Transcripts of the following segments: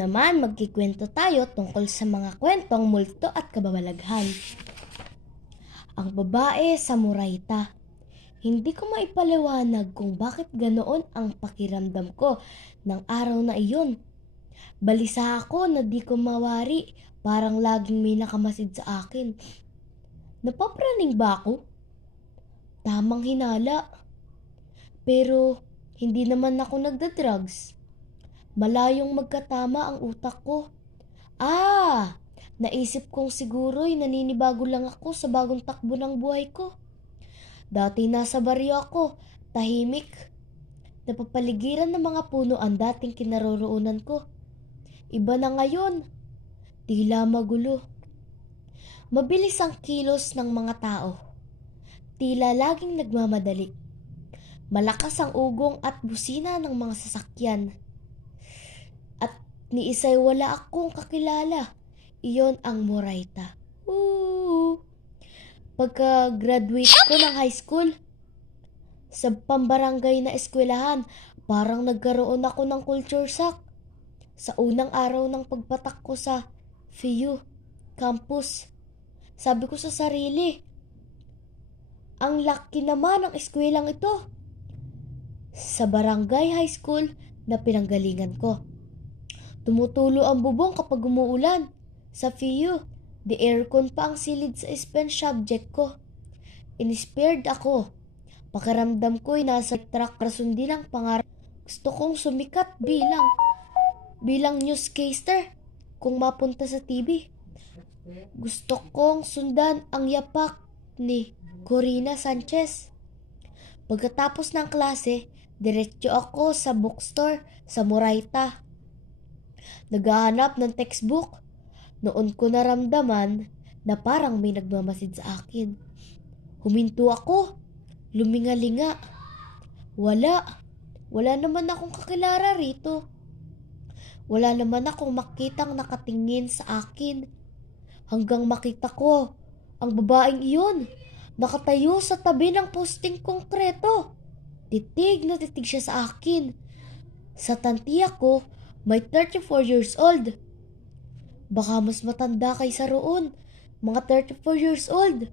naman magkikwento tayo tungkol sa mga kwentong multo at kababalaghan. Ang babae sa Murayta. Hindi ko maipaliwanag kung bakit ganoon ang pakiramdam ko ng araw na iyon. Balisa ako na di ko mawari, parang laging may nakamasid sa akin. Napapraning ba ako? Tamang hinala. Pero hindi naman ako nagda-drugs. Malayong magkatama ang utak ko. Naisip kong siguro'y naninibago lang ako sa bagong takbo ng buhay ko. Dati nasa baryo ako, tahimik. Napapaligiran ng mga puno ang dating kinaroroonan ko. Iba na ngayon, tila magulo. Mabilis ang kilos ng mga tao. Tila laging nagmamadali. Malakas ang ugong at busina ng mga sasakyan. At ni isa'y wala akong kakilala. Iyon ang Murayta. Pagka-graduate ko ng high school, sa pambarangay na eskwelahan, parang nagkaroon ako ng culture shock. Sa unang araw ng pagpatak ko sa FEU campus, sabi ko sa sarili, ang laki naman ng eskwelang ito. Sa barangay high school na pinanggalingan ko, tumutulo ang bubong kapag umuulan. Sa FEU, the aircon pa ang silid sa Spanish subject ko. Inspired ako. Pakiramdam ko'y nasa track na sundin ang pangarap. Gusto kong sumikat bilang newscaster kung mapunta sa TV. Gusto kong sundan ang yapak ni Corina Sanchez. Pagkatapos ng klase, diretso ako sa bookstore sa Murayta. Naghahanap ng textbook. Noon ko naramdaman na parang may nagmamasid sa akin. Huminto ako. Lumingalinga. Wala naman akong kakilala rito. Wala naman akong makitang nakatingin sa akin. Hanggang makita ko ang babaeng iyon. Nakatayo sa tabi ng posting konkreto. Titig na titig siya sa akin. Sa tantiya ko, may 34 years old. Baka mas matanda kaysa roon. Mga 34 years old.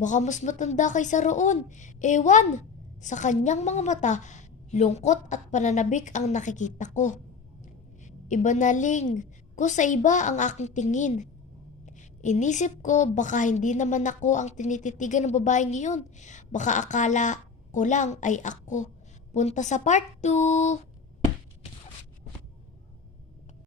Baka mas matanda kaysa roon. Ewan. Sa kanyang mga mata, lungkot at pananabik ang nakikita ko. Ibanaling ko sa iba ang aking tingin. Inisip ko baka hindi naman ako ang tinititigan ng babaeng iyon. Baka akala ko lang ay ako. Punta sa part 2.